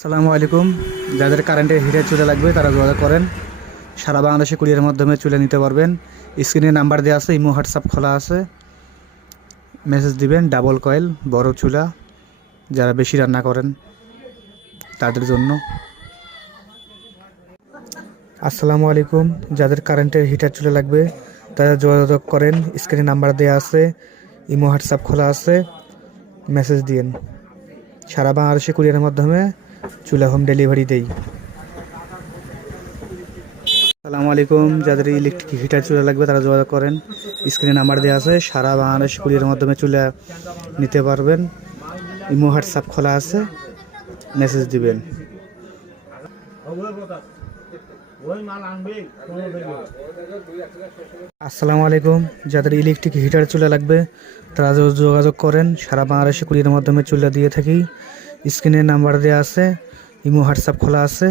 আসসালামু আলাইকুম। যাদের কারেন্টের হিটার চুলা লাগবে তারা যোগাযোগ করেন। সারা বাংলাদেশে কুরিয়ারের মাধ্যমে চুলা নিতে পারবেন। স্ক্রিনে নাম্বার দেওয়া আছে, ইমো হোয়াটসঅ্যাপ খোলা আছে, মেসেজ দিবেন। ডাবল কয়েল বড় চুলা, যারা বেশি রান্না করেন তাদের জন্য। আসসালামু আলাইকুম। যাদের কারেন্টের হিটার চুলা লাগবে তারা যোগাযোগ করেন। স্ক্রিনে নাম্বার দেওয়া আছে, ইমো হোয়াটসঅ্যাপ খোলা আছে, মেসেজ দিন। সারা বাংলাদেশে কুরিয়ারের মাধ্যমে চুলা হোম ডেলিভারি দেই। আসসালামু আলাইকুম। যাদের ইলেকট্রিক হিটার চুলা লাগবে তারা যোগাযোগ করেন। স্ক্রিনে নাম্বার দেওয়া আছে, সারা বাংলাদেশ কুরিয়ারের মাধ্যমে চুলা নিতে পারবেন। ইমো হোয়াটসঅ্যাপ খোলা আছে, মেসেজ দিবেন। আসসালামু আলাইকুম। যাদের ইলেকট্রিক হিটার চুলা লাগবে তারা যোগাযোগ করেন। সারা বাংলাদেশে কুরিয়ারের মাধ্যমে চুলা দিয়ে থাকি। স্ক্রিনে নাম্বার দেওয়া আছে, ইমো হোয়াটসঅ্যাপ খোলা আছে,